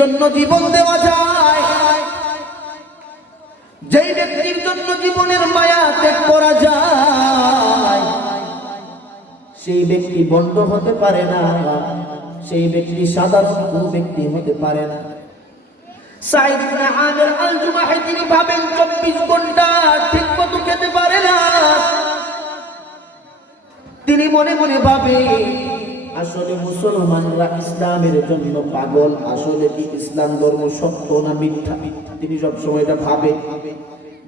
জন্য জীবন দেওয়া যায়। যেই ব্যক্তির জন্য জীবনের মায়া ত্যাগ করা যায়, সেই ব্যক্তি বন্ড হতে পারে না, সেই ব্যক্তি সাধারণ কোনো ব্যক্তি হতে পারে না। তিনি ভাবেন 24 ঘণ্টা ঠিক মতো খেতে পারে না। তিনি মনে মনে ভাবে আসলে মুসলমানরা ইসলামের জন্য পাগল। আসলে কি ইসলাম ধর্ম সত্য না মিথ্যা? তিনি সব সময় এটা ভাবে।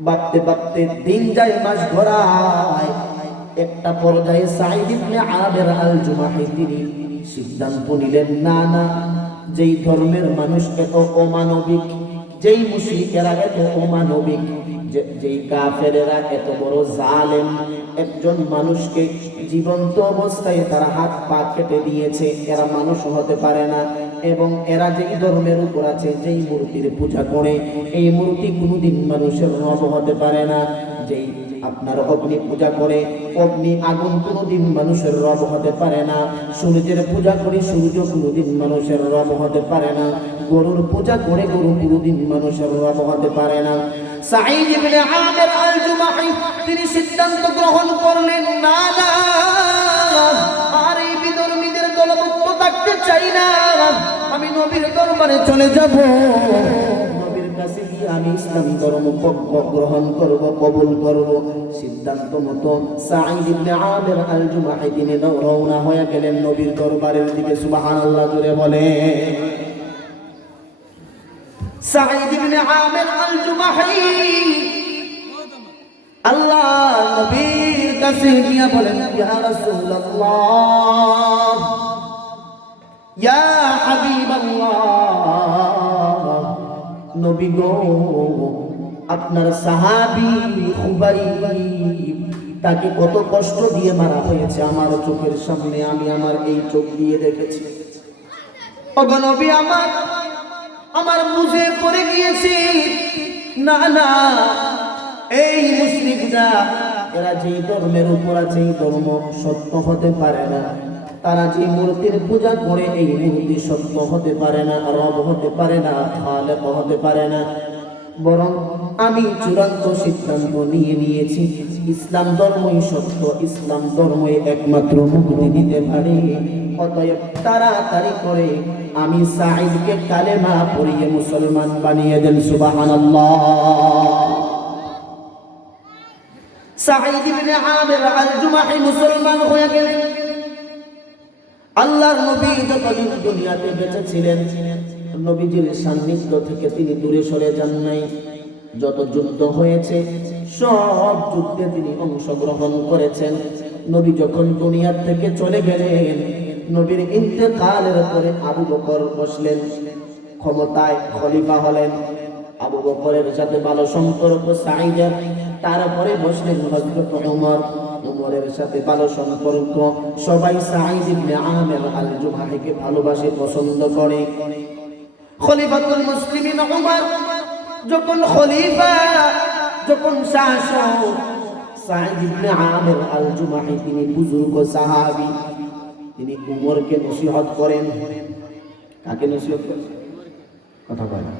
ভাবতে ভাবতে দিন যায়, মাস ধরায় একটা পর্যায়ে সাইদ ইবনে আমির আল জুমাহি তিনি সিদ্ধান্ত নিলেন, না না, যেই ধর্মের মানুষ এত অমানবিক, যেই মুশরিকেরা এত অমানবিক যেই কাফেরেরা এত বড় জালেম, একজন মানুষকে জীবন্ত অবস্থায় তারা হাত পা কেটে দিয়েছে, এরা মানুষ হতে পারে না। এবং এরা যেই ধর্মের উপর আছে, যেই মূর্তির পূজা করে, এই মূর্তি কোনোদিন মানুষের রব হতে পারে না। যেই আপনার অগ্নি পূজা করে, অগ্নি আগুন কোনোদিন মানুষের রব হতে পারে না। সূর্যের পূজা করে সূর্য কোনোদিন মানুষের রব হতে পারে না। গরুর পূজা করে গরু কোনোদিন মানুষের রব হতে পারে না। সাঈদ ইবনে আমির আল জুমাহি তিনি সিদ্ধান্ত গ্রহণ করলেন, না না, আর এই বিধর্মীদের দলভুক্ত থাকতে চাই না। আমি নবীর দরবারে চলে যাব। নবীর কাছে গিয়ে আমি ইসলাম ধর্ম গ্রহণ করব, কবুল করব। সিদ্ধান্ত মতো সাঈদ ইবনে আমির আল জুমাহি তিনি রওনা হয়ে গেলেন নবীর দরবারের দিকে। সুবহানাল্লাহ জুড়ে বলে সাঈদ ইবনে আমির আল জুমাহি আল্লাহ নবীর কাছে গিয়া বলেন, ইয়া রাসূলুল্লাহ, ইয়া হাবিবাল্লাহ, নবী গো, আপনার সাহাবী খুবাইব, তাকে কত কষ্ট দিয়ে মারা হয়েছে আমার চোখের সামনে, আমি আমার এই চোখ দিয়ে দেখেছি। ওগো নবী আমার আমার বুঝে পড়ে গিয়েছি। না না, এই মুসলিমরা, এরা যে ধর্মের উপর আছে, এই ধর্ম সত্য হতে পারে না। তারা যে মূর্তির পূজা করে, এই মূর্তি সত্য হতে পারে না, রব হতে পারে না, খালেক হতে পারে না। বরং আমি চূড়ান্ত সিদ্ধান্ত নিয়ে নিয়েছি ইসলাম ধর্মই সত্য, ইসলাম ধর্মই একমাত্র মুক্তি দিতে পারে। অতএব তাড়াতাড়ি করে, আমি সাঈদকে কালেমা পড়িয়ে মুসলমান বানিয়ে দেন, সুবহানাল্লাহ। সাঈদ ইবনে আল জুমাহি মুসলমান হয়ে গেলেন। আল্লাহর নবী দুনিয়াতে বেঁচে ছিলেন, নবীজির সান্নিধ্য থেকে তিনি দূরে সরে যান নাই। যত যুদ্ধ হয়েছে সব যুদ্ধে তিনি অংশগ্রহণ করেছেন। নবী যখন দুনিয়ার থেকে চলে গেলেন, নবীর ইন্তেকালের পরে আবু বকর বসলেন, ক্ষমতায় খলিফা হলেন। আবু বকরের সাথে ভালো সম্পর্ক সাইদের তারপরে বসলেন হযরত ওমর ওমরের সাথে ভালো সম্পর্ক, সবাই সাঈদ ইবনে আমির আল জুমাহিকে ভালোবাসে, পছন্দ করে। খলিফাতুল মুসলিমিন ওমর যখন খলিফা যখন শাসক সাঈদ ইবনে আমির আল জুমাহি তিনি বুজুর্গ সাহাবী, তিনি উমরকে নসিহত করেন। কাকে নসিহত কথা বলেন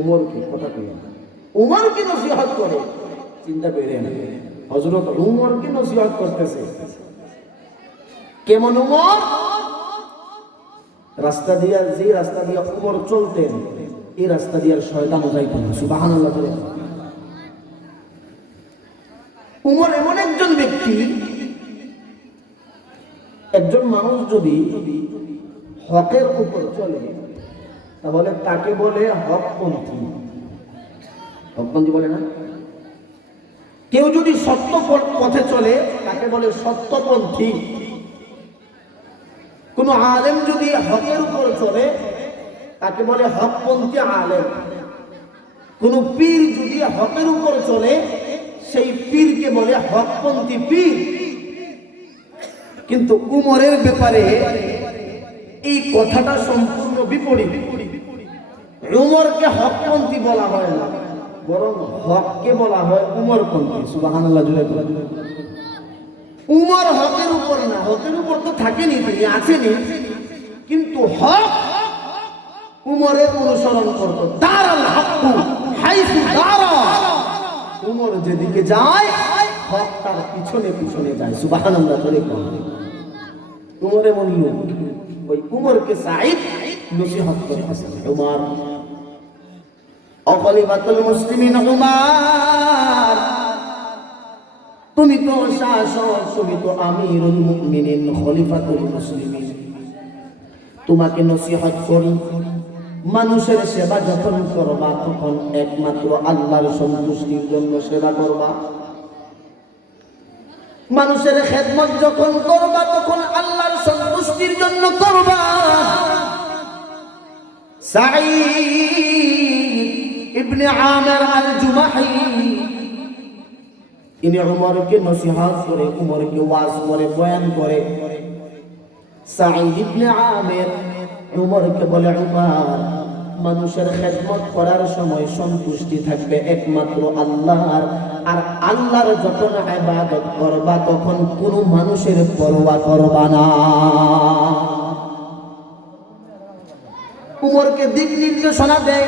উমরকে, কথা কইয়া উমরকে নসিহত করে, চিন্তা করেন হযরত উমরকে নসিহত করতেছে। কেমন উমর? রাস্তা দিয়া, যে রাস্তা দিয়া উমর চলতেন, এই রাস্তা দিয়ে আর শয়তানও যাইত না বলে। উমর এমন একজন ব্যক্তি, একজন মানুষ যদি হকের উপর চলে, তাহলে তাকে বলে হকপন্থী হকপন্থী বলে না? কেউ যদি সত্য পথে চলে, তাকে বলে সত্যপন্থী কোন আলেম যদি হকের উপর চলে, তাকে বলে হকপন্থী আলেম। কোন পীর যদি হকের উপর চলে সেই পীরকে বলে, হকপন্থী পীর। কিন্তু উমরের ব্যাপারে এই কথাটা সম্পূর্ণ বিপরীত। উমরকে হকপন্থী বলা হয় না, বরং হককে বলা হয় উমরপন্থী। সুবহানাল্লাহ জুড়ে উমর হকের উপর না, হকের উপর তো থাকেনি, তিনি আছেনি কিন্তু হক উমরের অনুসরণ করত। দাঁড়াল হাক্কু, হাইসু দাঁড়া উমর যেদিকে যায়, হক তার পিছনে পিছনে যায়। সুবহানাল্লাহ ধরে কোন উমর এমন লোক। ওই উমরকে সাইদ নসিহত করতেছে। উমর। অকলিমাতুল মুসলিমিন, উমর। তুমি তো শাসক, তুমি তো আমিরুল মুমিনিন, খলিফাতুল মুসলিমিন। তোমাকে নসিহত করি। মানুষের সেবা যখন করবা, তখন একমাত্র আল্লাহর সন্তুষ্টির জন্য সেবা করবা। মানুষের খেদমত যখন করবা, তখন আল্লাহর সন্তুষ্টির জন্য করবা। করে বয়ান করে। আমির উমরকে বলে উমর, মানুষের খেদমত করার সময় সন্তুষ্টি থাকবে একমাত্র আল্লাহর। আর আল্লাহর যখন ইবাদত করবা, তখন কোনো মানুষের পরোয়া করবা না। উমরকে দিক নির্দেশনা দেয়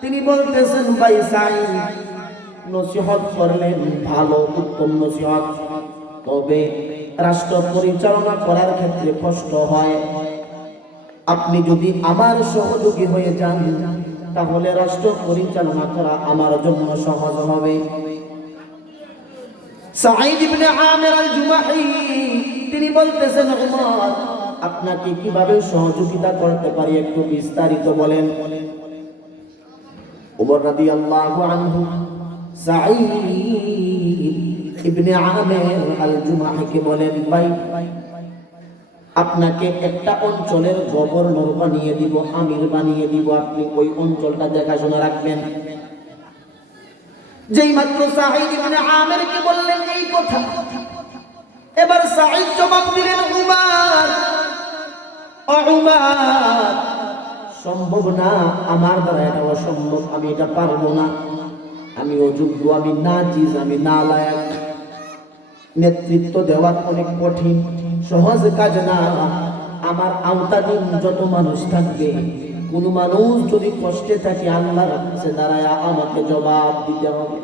তিনি বলতেছেন, ভাই সাঈদ নসিহত করলেন, ভালো উত্তম নসিহত। তবে রাষ্ট্র পরিচালনা করার ক্ষেত্রে কষ্ট হয়। আপনি যদি আমার সহযোগী হয়ে যান, তাহলে রাষ্ট্র পরিচালনা করা আমার জন্য সহজ হবে। তিনি বলতেছেন আপনাকে কীভাবে সহযোগিতা করতে পারি একটু বিস্তারিত বলেন? উমর রাদিয়াল্লাহু আনহু আপনাকে একটা অঞ্চলের গভর্নর বানিয়ে দিব, আমির বানিয়ে দিব, আপনি ওই অঞ্চলটা দেখাশোনা রাখবেন। যেই মাত্র আমিরকে বললেন এই কথা, এবার সাঈদ জবাব দিলেন উমার, সম্ভব না, আমার দ্বারা এটা অসম্ভব, আমি এটা পারব না। আমি অযোগ্য, আমি নাজিজ, আমি নালায়ক। নেতৃত্ব দেওয়া অনেক কঠিন, সহজ কাজ না। আমার আওতাধীন যত মানুষ থাকবে। কোন মানুষ যদি কষ্টে থাকে আল্লাহর কাছে দাঁড়ায় আমাকে জবাব দিতে হবে।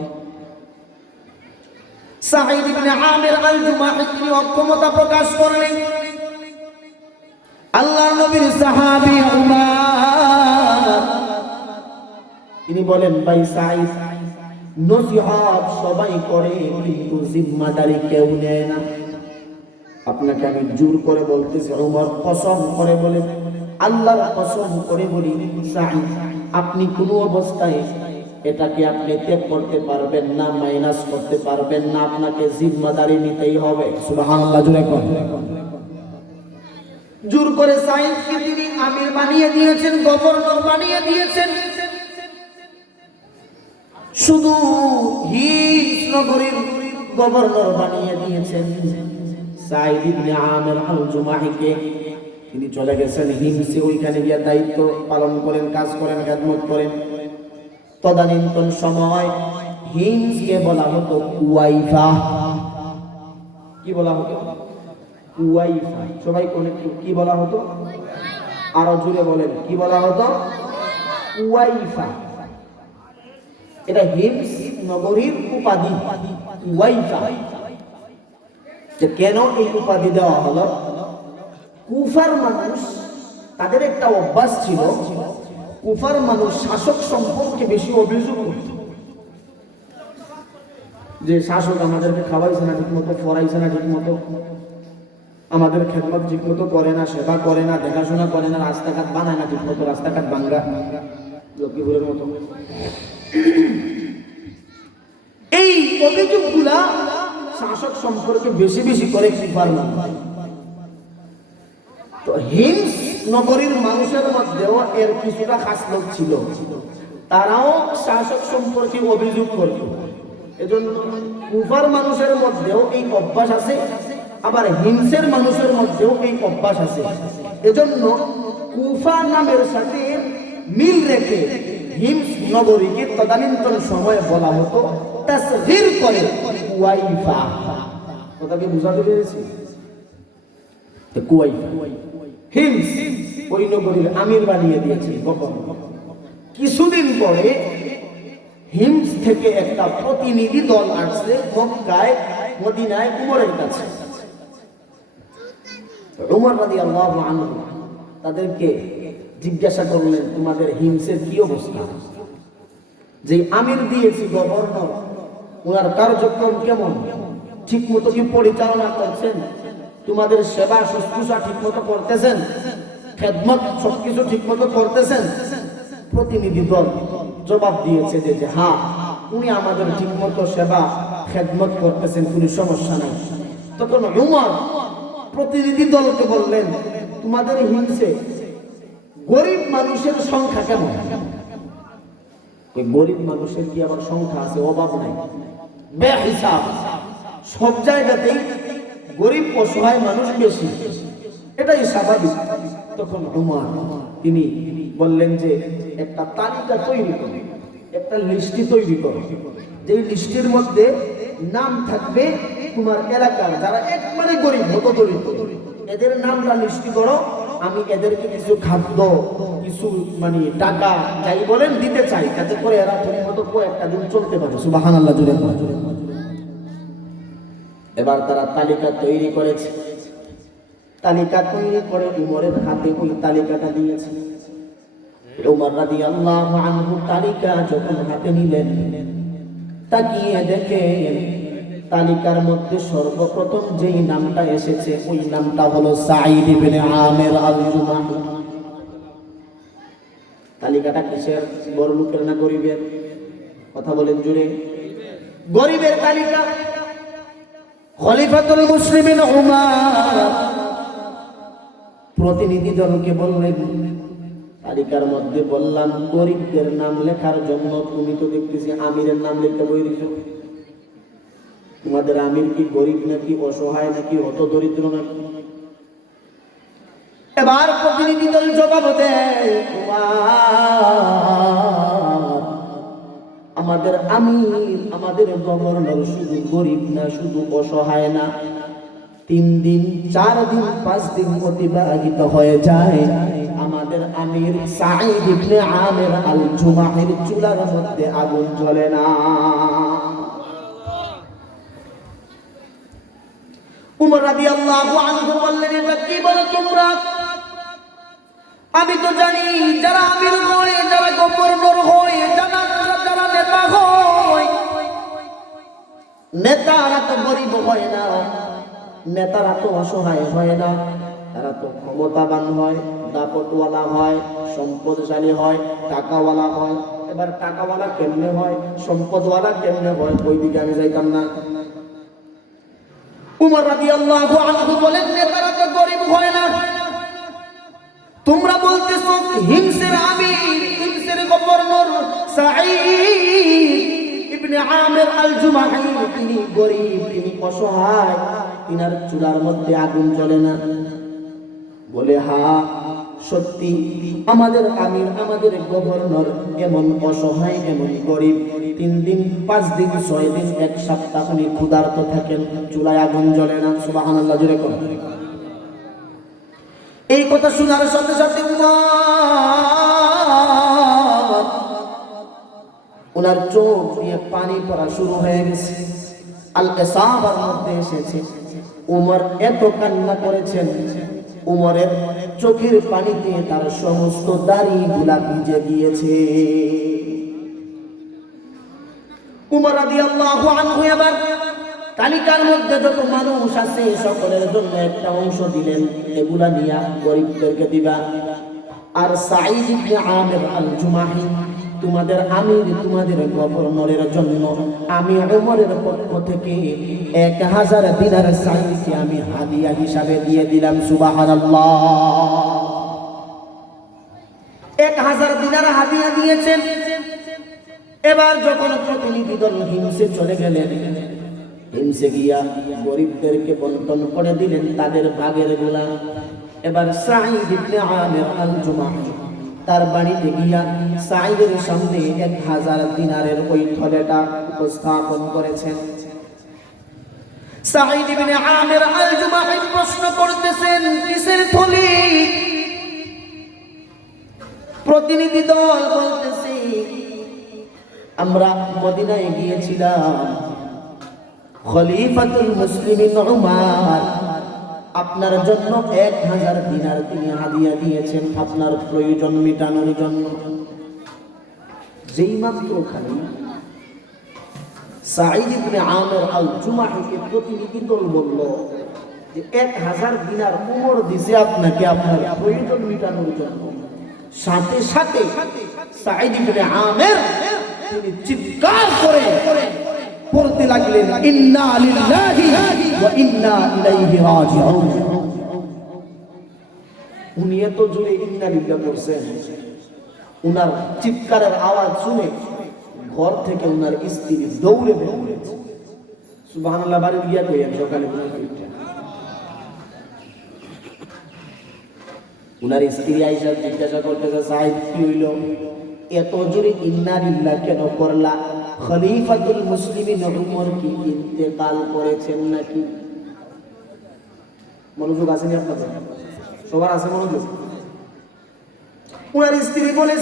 তিনি বলেন, ভাই সাঈদ সবাই করে, কিন্তু জিম্মাদারি কেউ নেয় না। আপনাকে আমি জোর করে বলতেছি, উমর কসম করে বলে, আল্লাহর কসম করে বলি আপনি কোনো অবস্থায় এটাকে আপনি ত্যাগ করতে পারবেন না, মাইনাস করতে পারবেন না, আপনাকে জিম্মাদারি নিতেই হবে। সুবহানাল্লাহ, জোর করে সাইন্সকে তিনি আমির বানিয়ে দিয়েছেন, গভর্নর বানিয়ে দিয়েছেন শুধু হিস নগরীর গভর্নর বানিয়ে দিয়েছেন সাইদ ইবনে জুমাহিকে তিনি চলে গেছেন হিমসে, ওইখানে গিয়ে দায়িত্ব পালন করেন, কাজ করেন, খেদমত করেন। তদানীন্তন সময় হিমসকে বলা হতো কুয়াইফা। কি বলা হতো? কুয়াইফা। সবাই একটু কি বলা হতো? আরও জুড়ে বলেন, কি বলা হতো? কুয়াইফা। এটা হিমস নগরীর উপাধি কুয়াইফা যে কেন এই উপাধি দেওয়া হলো? কুফার মানুষ, তাদের একটা অভ্যাস ছিল, কুফার মানুষ শাসক সম্পর্কে বেশি অভিযোগ যে শাসক আমাদেরকে খাওয়াইছে না ঠিক মতো পড়াইছে না ঠিক মতো আমাদের খেদমত ঠিক মতো করে না, সেবা করে না, দেখাশোনা করে না, রাস্তাঘাট বানায় না ঠিক মতো রাস্তাঘাট বাংলা লক্ষ্মীপুরের মতো। এই অভিযোগগুলা শাসক সম্পর্কে বেশি বেশি করে মানুষ তো হিমস নগরীর মানুষের মধ্যেও এর কিছুটা খাসলত ছিল। তারাও শাসক সম্পর্কে অভিযোগ করত। এজন্য কুফার মানুষের মধ্যেও এই অভ্যাস আছে, আবার হিংসের মানুষের মধ্যেও এই অভ্যাস আছে। এজন্য কুফা নামের সাথে মিল রেখে হিমস নগরীকে তদানীন্তন সময়ে বলা হতো তাসগীর করে কুয়াইফা। কথাকে বুঝাতে পেরেছি? তো কুয়াই হিমস ওই নগরীর আমির বানিয়ে গভর্নর কিছুদিন পরে হিমস থেকে একটা প্রতিনিধি দল আসছে মক্কায়, মদিনায় উমরের কাছে। উমর রাদি আল্লাহ আনহু তাদেরকে জিজ্ঞাসা করলেন তোমাদের হিমসের কি অবস্থা? যে, আমির দিয়েছি গভর্নর। ওনার কার্যক্রম কেমন? ঠিক মতো কি পরিচালনা করছেন? তোমাদের সেবা শুশ্রূষা ঠিক মতো করতেছেন? খেদমত সবকিছু ঠিক মতো করতেছেন? প্রতিনিধি দল জবাব দিয়েছে যে যে হ্যাঁ উনি আমাদের ঠিক মতো সেবা, খেদমত করতেছেন, কোনো সমস্যা নেই। তখন উমর প্রতিনিধি দলকে বললেন, তোমাদের হিংসে গরিব মানুষের সংখ্যা কেমন? গরিব মানুষের কি আবার সংখ্যা আছে? অভাব নাই। বেহিসাব। সব জায়গাতেই গরিব অসহায় মানুষ বেশি। এটাই স্বাভাবিক। তখন উমার তিনি বললেন যে একটা তালিকা তৈরি করো একটা লিস্টি তৈরি করো। যে লিস্টের মধ্যে নাম থাকবে তোমার এলাকার যারা একবারে গরিব হত দরিদ্র এদের নামটা লিস্টি করো। আমি এদেরকে কিছু খাদ্য কিছু মানে টাকা যাই বলেন দিতে চাই যাতে করে এরা ঠিক মতো কয়েকটা দিন চলতে পারে। সুবাহান আল্লাহ জুড়ে এবার তারা তালিকা তৈরি করেছে। তালিকা তৈরি করে উমরের হাতে ওই তালিকাটা দিয়েছে। উমর রাদিয়াল্লাহু আনহু তালিকা যখন হাতে নিলেন তাকিয়ে দেখে তালিকার মধ্যে সর্বপ্রথম যেই নামটা এসেছে, ওই নামটা হলো সাঈদ ইবনে আমির আল জুমাহি তালিকাটা কিসের? বড় লোকের না গরিবের? কথা বলেন জুড়ে গরিবের তালিকা। খলিফাতুল মুসলিমিন উমার। প্রতিনিধি দলকে বললেন, তালিকার মধ্যে বললাম, গরিবদের নাম লেখার জন্য তুমি তো দেখতেছি আমিরের নাম লিখতে বই দিছো। তোমাদের আমির কি গরিব নাকি অসহায় নাকি অত দরিদ্র নাকি? এবার প্রতিনিধি দল জবাব দেয় "কুমার, আমাদের আমির আমাদের গভর্নর শুধু গরিব না শুধু অসহায় না। তিন দিন চার দিন পাঁচ দিন অতিবাহিত হয়ে যায়। আমাদের আমির ইবনে আমির আল জুমাহির চুলার মধ্যে আগুন জ্বলে না। উমর তোমরা? আমি তো জানি যারা আমির হয়, যারা গভর্নর হয়, যারা যারা নেতা হয়, নেতারা তো গরিব হয় না, নেতারা তো অসহায় হয় না, তারা তো ক্ষমতাবান হয়, দাপটওয়ালা হয়, সম্পদশালী হয়, টাকাওয়ালা হয়। এবার টাকাওয়ালা কেমনে হয়, সম্পদওয়ালা কেমনে হয় ওই দিকে আমি যাইতাম না। উমর রাজি আল্লাহ বলেন, নেতারা তো গরিব হয় না। তোমরা বলতেছ হিংসের আমি হিংসের গভর্নর ইবনে আমের আল জুমাহি তিনি গরিব, তিনি অসহায়, তিনার চুলার মধ্যে আগুন চলে না। বলে, হা সত্যি, আমাদের আমির, আমাদের গভর্নর এমন অসহায়, এমন গরিব। তিন দিন, পাঁচ দিন, ছয় দিন, এক সপ্তাহ উনি ক্ষুধার্ত থাকেন, চুলায় আগুন জ্বলে না, সুবহানাল্লাহ জুড়ে করেন এই কথা শোনার সাথে সাথে ওনার চোখ দিয়ে পানি পড়া শুরু হয়ে গেছে। আল এসাবার মধ্যে এসেছে। উমর এত কান্না করেছেন উমরের চোখের পানিতে তার সমস্ত দাড়ি গুলা ভিজে গিয়েছে। উমর রাদিয়াল্লাহু আনহু এবার তালিকার মধ্যে যত মানুষ আছে, সকলের জন্য একটা অংশ দিলেন, এগুলা নিয়া গরিবদেরকে দিবা। আর সাঈদ ইবনে আমির আল জুমাহি তোমাদের আমির তোমাদের গভর্নরের জন্য। আমি ওমরের পক্ষ থেকে এক হাজার দিনার সাইজকে আমি হাদিয়া হিসাবে দিয়ে দিলাম, সুবহানাল্লাহ। এক হাজার দিনার হাদিয়া দিয়েছেন। এবার যখন প্রতিনিধি দল হিমসে চলে গেলেন, হিমসে গিয়া গরিবদেরকে বন্টন করে দিলেন, তাদের ভাগেরগুলা এবার সাঈদ ইবনে আমির আল জুমাহি তার বাড়িতে গিয়া সাঈদের সামনে এক হাজার দিনারের ওই থলেটা উপস্থাপন করেছেন। সাঈদ ইবনে আমির আল জুমাহি প্রশ্ন করতেছেন, কিসের থলি প্রতিনিধি দল বলতেছে, আমরা মদিনায় গিয়েছিলাম। খলিফাতুল মুসলিমিন উমার আপনার জন্য এক হাজার দিনার তিনি হাদিয়া দিয়েছেন আপনার প্রয়োজন মেটানোর জন্য। যেই মাত্র খালি, সাঈদ ইবনে আমির আল জুমাহিকে প্রতিনিধি দল বলল যে এক হাজার দিনার উমর দিছে আপনাকে আপনার প্রয়োজন মেটানোর জন্য। সাথে সাথে সাঈদ ইবনে আমির তিনি চিৎকার করে পড়তে লাগলেন, ইন্না লিল্লাহি ওয়া ইন্না ইলাইহি রাজিউন। উনি এত জোরে ইন্না লিল্লাহ করছেন, উনার চিৎকারের আওয়াজ শুনে ঘর থেকে উনার স্ত্রী দৌড়ে বেরিয়েছে সুবহানাল্লাহ বাড়ি গিয়া কইেন সকালে। উনার স্ত্রী আইসা জিজ্ঞাসা করতেছে, সাহেব, কি হইল? এত জোরে ইন্নারিল্লাহ কেন করলা? খলিফাতুল মুসলিমিন উমর কি ইন্তেকাল করেছেন নাকি? মনোযোগ আসেনি আপনাদের? সবার আছে মনোযোগ? উনার স্ত্রী বলে,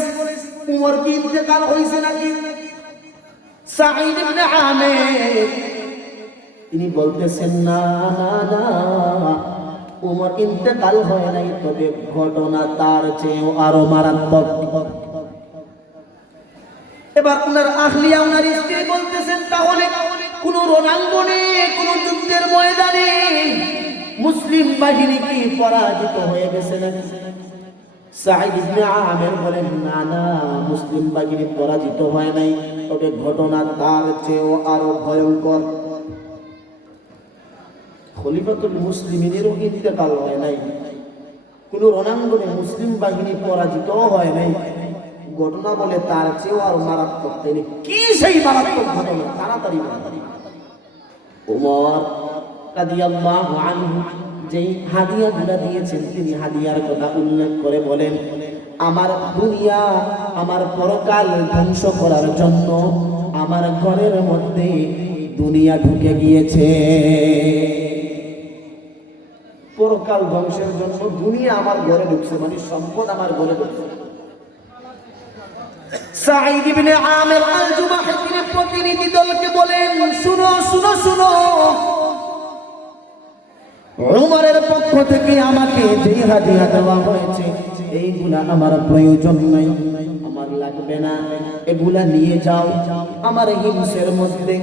উমর কি ইন্তেকাল হয়েছে নাকি? সাঈদ ইবনে আমির। তিনি বলতেছেন, না না না, উমর ইন্তেকাল হয় নাই, তবে ঘটনা তার চেয়েও আরও মারাত্মক। এবার উনার আহলিয়া উনার স্ত্রী বলতেছেন, তাহলে কোন রণাঙ্গনে কোন যুদ্ধের ময়দানে মুসলিম বাহিনী কি পরাজিত হয়ে গেছে নাকি? হয় নাই কোন রণাঙ্গনে মুসলিম বাহিনী পরাজিত হয় নাই। ঘটনা বলে তার চেয়েও আর মারাত্মক। তিনি কি সেই মারাত্মক ঘটনা? তাড়াতাড়ি। উমর রাদিয়াল্লাহু আনহু যেই হাদিয়াগুলা দিয়েছেন, তিনি হাদিয়ার কথা উল্লেখ করে বলেন, আমার দুনিয়া আমার পরকাল ধ্বংস করার জন্য আমার ঘরের মধ্যে দুনিয়া ঢুকে গিয়েছে। পরকাল ধ্বংসের জন্য দুনিয়া আমার ঘরে ঢুকছে মানে সম্পদ আমার ঘরে ঢুকছে। সাঈদ ইবনে আমির আল তিনি প্রতিনিধি দলকে বলেন, শুনো শুনো শুনো। উমরের পক্ষ থেকে আমাকে যে হাদিয়া দেওয়া হয়েছে। এইগুলা আমার প্রয়োজন নাই। আমার লাগবে না। এগুলা নিয়ে যাও। আমার হিংসের মধ্যে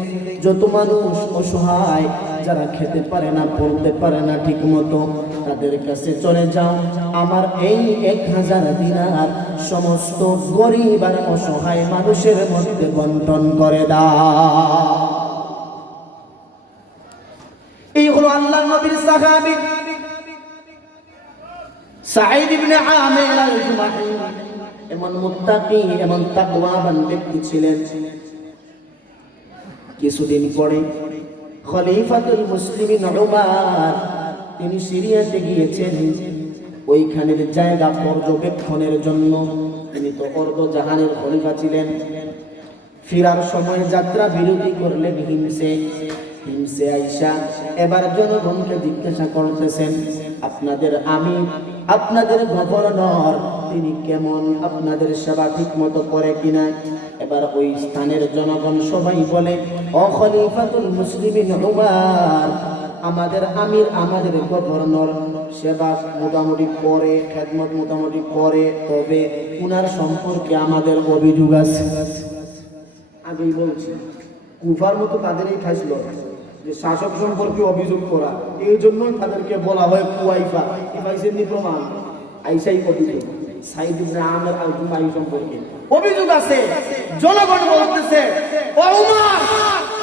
যত মানুষ অসহায়, যারা খেতে পারে না, পড়তে পারে না ঠিক মতো তাদের কাছে চলে যাও। আমার এই এক হাজার দিনার সমস্ত গরিব আর অসহায় মানুষের মধ্যে বন্টন করে দাও। এই হলো আল্লাহ নবীর সাহাবী। ইবনে আমির এমন মুত্তাকি, এমন তাকওয়াবান ব্যক্তি ছিলেন। কিছুদিন পরে খলিফাতুল মুসলিমিন উমার তিনি সিরিয়াতে গিয়েছেন। ওইখানের জায়গা পর্যবেক্ষণের জন্য। তিনি তো অর্ধ জাহানের খলিফা ছিলেন। ফিরার সময় যাত্রা বিরতি করলেন হিমসে। হিমসে আইসা এবার জনগণকে জিজ্ঞাসা করতেছেন, আপনাদের আমি, আপনাদের গভর্নর, তিনি কেমন? আপনাদের সেবা ঠিক মতো করে কিনা? এবার ওই স্থানের জনগণ সবাই বলে অখলিফাতুল মুসলিমিন উমার আমাদের আমির আমাদের গভর্নর সেবা মোটামুটি করে, খেদমত মোটামুটি করে, তবে উনার সম্পর্কে আমাদের অভিযোগ আছে। আগেই বলছি, কুফার মতো তাদেরই খাইছিল যে শাসক সম্পর্কে অভিযোগ করা। এই জন্যই তাদেরকে বলা হয় কুয়াইফা। নি প্রমাণ আইসাই অভিযোগ সাইদ ইবনে আমের আল জুমাই সম্পর্কে। অভিযোগ আছে জনগণ বলতেছে ও উমর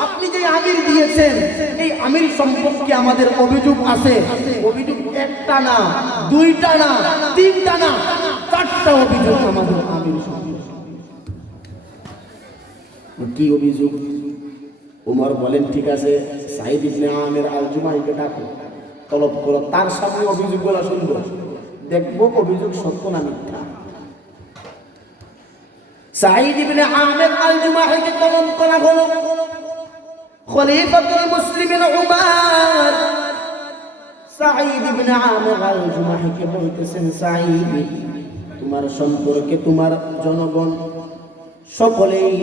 আপনি যে আমির দিয়েছেন এই আমির সম্পর্কে আমাদের অভিযোগ আছে। অভিযোগ একটা না দুইটা না তিনটা না চারটা অভিযোগ আমাদের আমির কি অভিযোগ? উমর বলেন ঠিক আছে সাইদ ইবনে আমের আল জুমাইকে ডাকো। তলব করো তার সামনে অভিযোগগুলো শুনব। দেখব অভিযোগ সত্য না মিথ্যা। সাইদ ইবনে আমের আল জুমাইকে তলব করা হলো। খলিফাতুল মুসলিমিন উমার। সাঈদ ইবনে আমির আল জুমাহিকে বলতেছেন, সাঈদ, তোমার সম্পর্কে তোমার জনগণ সকলেই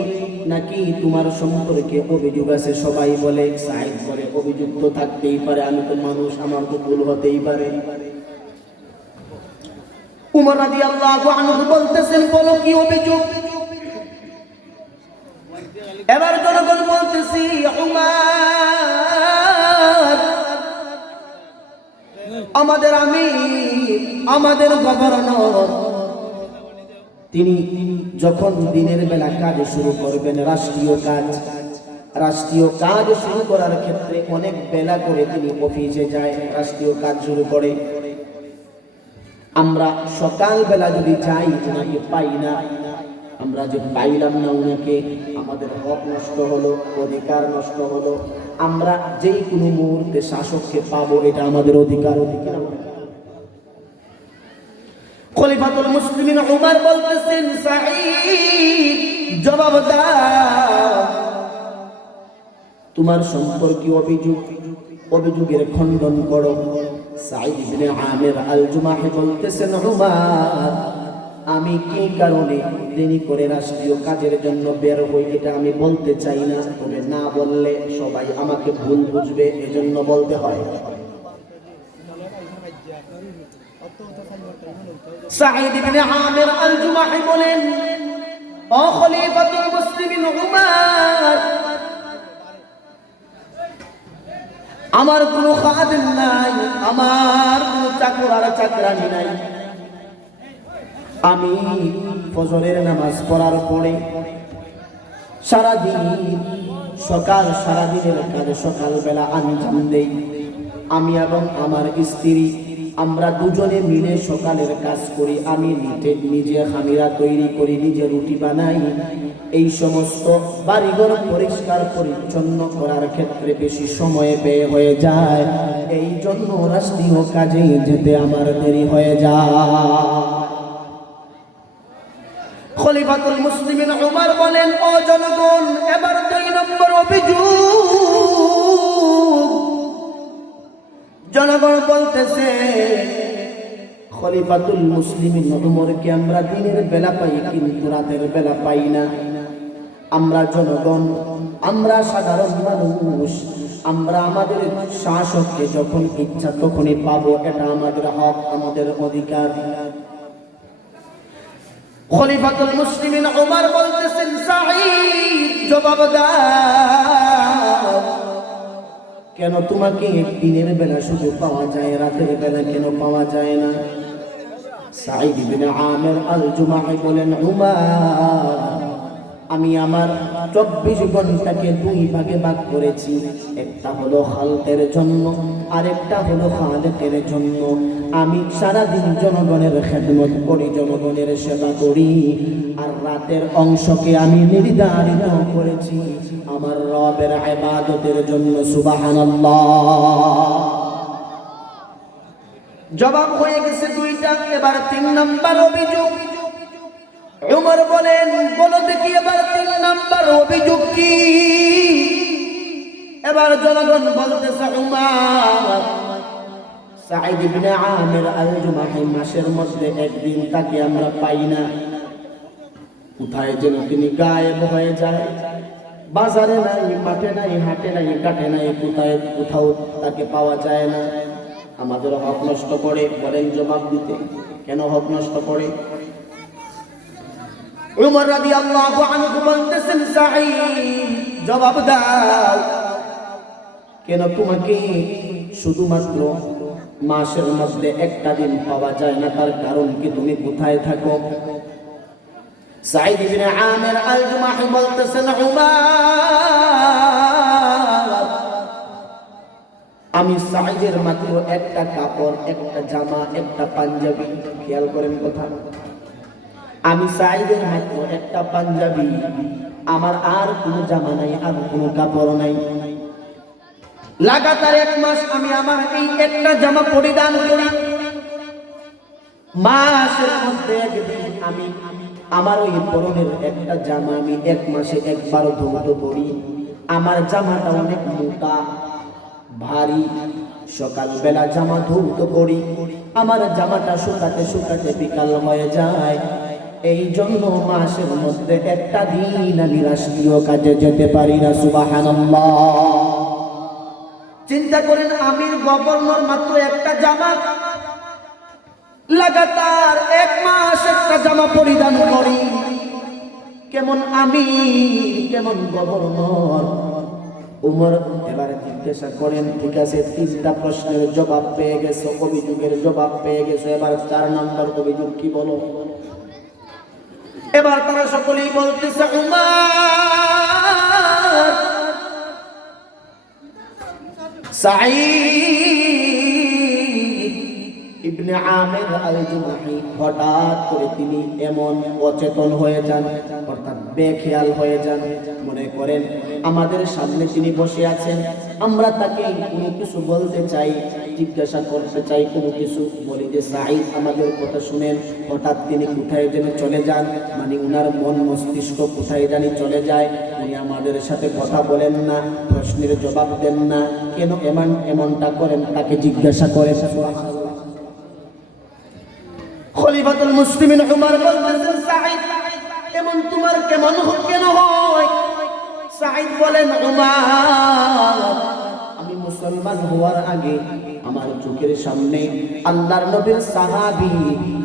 নাকি তোমার সম্পর্কে অভিযোগ আছে? সবাই বলে, সাঈদ বলে, অভিযুক্ত থাকতেই পারে, আমি তো মানুষ, আমার তো ভুল হতেই পারে। উমর রাদিয়াল্লাহু আনহু বলতেছেন, বলো কি অভিযোগ? এবার জনগণ বলতেছি আমাদের আমি আমাদের গভর্নর, তিনি যখন দিনের বেলা কাজ শুরু করবেন, রাষ্ট্রীয় কাজ রাষ্ট্রীয় কাজ শুরু করার ক্ষেত্রে অনেক বেলা করে তিনি অফিসে যায়, রাষ্ট্রীয় কাজ শুরু করে। আমরা সকাল বেলা যদি যাই, ওনাকে পাই না। আমরা যে পাইলাম না ওনাকে, আমাদের হক নষ্ট হলো, অধিকার নষ্ট হলো। আমরা যেই কোনো মুহূর্তে শাসককে পাবো, এটা আমাদের অধিকার অধিকার খলিফাতুল মুসলিমিন উমর বলতেছেন, সাঈদ, জবাব তোমার সম্পর্কে অভিযোগ, অভিযোগের খণ্ডন করো। সাঈদ ইবনে আমির আল জুমাহি বলতেছেন উমর আমি কি কারণে দেরি করে রাষ্ট্রীয় কাজের জন্য বের হই এটা আমি বলতে চাই না, তবে না বললে সবাই আমাকে ভুল বুঝবে, এজন্য বলতে হয়। সাঈদ ইবনে আমির আল জুমাহি বলেন, ও খলিফাতুল মুসলিমিন উমর আমার কোনো খাদেম নাই, আমার কোনো চাকর আর চাকরানি নাই। আমি ফজরের নামাজ পড়ার পরে সারাদিন, সকাল সারাদিনের কাজে সকালবেলা আঞ্জাম দেই। আমি এবং আমার স্ত্রী, আমরা দুজনে মিলে সকালের কাজ করি। আমি নিজে খামিরা তৈরি করি, নিজে রুটি বানাই এই সমস্ত বাড়িঘর পরিষ্কার পরিচ্ছন্ন করার ক্ষেত্রে বেশি সময় ব্যয় হয়ে যায়। এই জন্য রাষ্ট্রীয় কাজে যেতে আমার দেরি হয়ে যায়। খলিফাতুল মুসলিমিন উমর বলেন, ও জনগণ, এবার দুই নম্বর অভিযোগ। জনগণ বলতেছে, খলিফাতুল মুসলিমিন উমরকে আমরা দিনের বেলা পাই, কিন্তু রাতের বেলা পাই না। আমরা জনগণ, আমরা সাধারণ মানুষ, আমরা আমাদের শাসককে যখন ইচ্ছা তখনই পাবো, এটা আমাদের হক, আমাদের অধিকার। খলিফাতুল মুসলিমিন ওমর বলতেছেন, সাঈদ, জবাব দাও। কেন তোমাকে দিনের বেলা শুধু পাওয়া যায়, রাতের বেলা কেন পাওয়া যায় না? সাঈদ ইবনে আমির আল জুমাহি বলেন, উমার আমি আমার চব্বিশ ঘন্টাকে দুই ভাগে ভাগ করেছি। একটা হলো হালতের জন্য, আরেকটা হলো খালেকের জন্য। আমি সারাদিন জনগণের খেদমত করি, জনগণের সেবা করি। আর রাতের অংশকে আমি নির্ধারিত করেছি আমার রবের ইবাদতের জন্য, সুবহানাল্লাহ। জবাব হয়ে গেছে দুইটা, এবার তিন নম্বর অভিযোগ। উমর বলেন, বলো দেখি এবার তিন নাম্বার অভিযোগ কি? এবার জনগণ বলতেছে, উমার মাসের মধ্যে একদিন তাকে আমরা পাই না। কোথায় যেন যায়। বাজারে নাই, মাঠে নাই, কোথায়, কোথাও তাকে পাওয়া যায় না। আমাদের হক নষ্ট করে, বলেন জবাব দিতে। কেন হক নষ্ট করে? উমর রাদিয়াল্লাহু আনহু বলতেছেন, সাঈদ, জবাব দাও। কেন তোমাকে শুধুমাত্র মাসের মধ্যে একটা দিন পাওয়া যায় না? তার কারণ কি তুমি কোথায় থাকো? সাঈদ ইবনে আমির আল জুমাহি বলতেছেন আমি সাঈদের মাত্র একটা কাপড়, একটা জামা, একটা পাঞ্জাবি। খেয়াল করেন কথা। আমি সাঈদের মাত্র একটা পাঞ্জাবি। আমার আর কোনো জামা নাই, আর কোনো কাপড় নাই। লাগাতার এক মাস আমি আমার এই একটা জামা পরিধান করি। মাসের মধ্যে একদিন আমি আমার ওই পরনের একটা জামা আমি এক মাসে একবার ধৌত করি আমার জামাটা অনেক মোটা, ভারী। সকালবেলা জামা ধৌত করি। আমার জামাটা শুকাতে শুকাতে বিকাল হয়ে যায়। এই জন্য মাসের মধ্যে একটা দিন আমি রাষ্ট্রীয় কাজে যেতে পারি না, সুবাহানাল্লাহ। চিন্তা করেন, আমির গভর্নর মাত্র একটা জামা। লাগাতার এক মাস একটা জামা পরিধান করি। কেমন আমি কেমন গভর্নর? উমর, এবারে জিজ্ঞাসা করেন, ঠিক আছে, তিনটা প্রশ্নের জবাব পেয়ে গেছো, অভিযোগের জবাব পেয়ে গেছো, এবার চার নম্বর অভিযোগ কি বলো? এবার তারা সকলেই বলতেছে ইবনে আমির হঠাৎ করে তিনি এমন অচেতন হয়ে যান, অর্থাৎ বেখেয়াল হয়ে যান। মনে করেন, আমাদের সামনে তিনি বসে আছেন, আমরা তাকে কোনো কিছু বলতে চাই জিজ্ঞাসা করতে চাই, কোনো কিছু বলি যে, সাঈদ, আমাদের কথা শুনেন। হঠাৎ তিনি কোথায় যেন চলে যান মানে উনার মন মস্তিষ্ক কোথায় জানি চলে যায়। উনি আমাদের সাথে কথা বলেন না, প্রশ্নের জবাব দেন না। কেন এমন, এমনটা করেন, তাকে জিজ্ঞাসা করে খলিফাতুল মুসলিমিন এমন তোমার কেমন কেন হয়? সাঈদ বলেন আমি মুসলমান হওয়ার আগে আমার চোখের সামনে আল্লাহর নবীর সাহাবী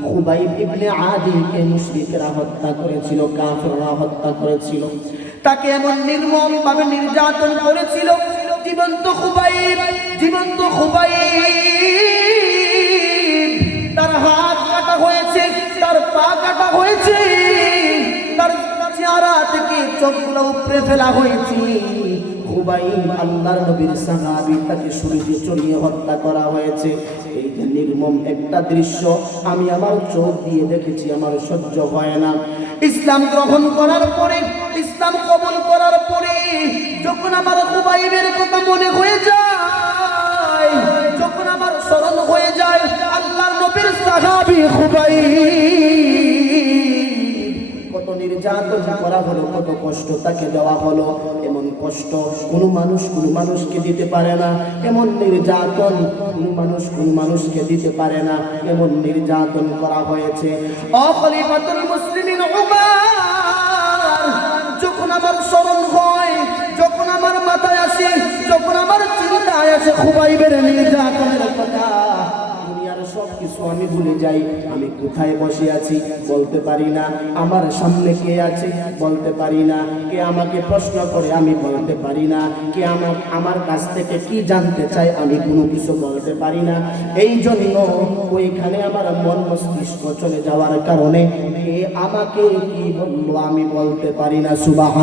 খুবাইব ইবনে আদিকে মুশরিকরা হত্যা করেছিল, কাফিররা হত্যা করেছিল। তাকে এমন নির্মম ভাবে নির্যাতন করেছিল, জীবন্ত খুবাইব জীবন্ত খুবাইব। তার হাত কাটা হয়েছে, তার পা কাটা হয়েছে, তার চেহারা থেকে চোখগুলো উপড়ে ফেলা হয়েছে। খুবাই আল্লাহর নবীর সাহাবী তাকে শরীরে চড়িয়ে হত্যা করা হয়েছে। এই যে নির্মম একটা দৃশ্য আমি আমার চোখ দিয়ে দেখেছি, আমার সহ্য হয় না। ইসলাম গ্রহণ করার পরে, ইসলাম কবুল করার পরে যখন আমার খুবাইবের কথা মনে হয়ে যায়, যখন আমার স্মরণ হয়ে যায়, আল্লাহর নবীর সাহাবী খুবাই কত নির্যাতন করা হলো, কত কষ্ট তাকে দেওয়া হলো। কষ্ট। কোনো মানুষ কোনো মানুষকে দিতে পারে না। এমন নির্যাতন কোনো মানুষ কোনো মানুষকে দিতে পারে না। এমন নির্যাতন করা হয়েছে। অখলিফাতুল মুসলিমিন যখন আমার স্মরণ হয়, যখন আমার মাথায় আসে, যখন আমার চিন্তায় আসে খুবাইবের নির্যাতনের কথা আমি ভুলে যাই, আমি কোথায় বসে আছি বলতে পারি না, আমার সামনে কে আছে বলতে পারি না, কে আমাকে প্রশ্ন করে আমি বলতে পারি না, কে আমার আমার কাছ থেকে কি জানতে চায় আমি কোনো কিছু বলতে পারি না। এই জন্য ওইখানে আমার মন মস্তিষ্ক চলে যাওয়ার কারণে কে আমাকে কি বলল আমি বলতে পারি না সুবাহ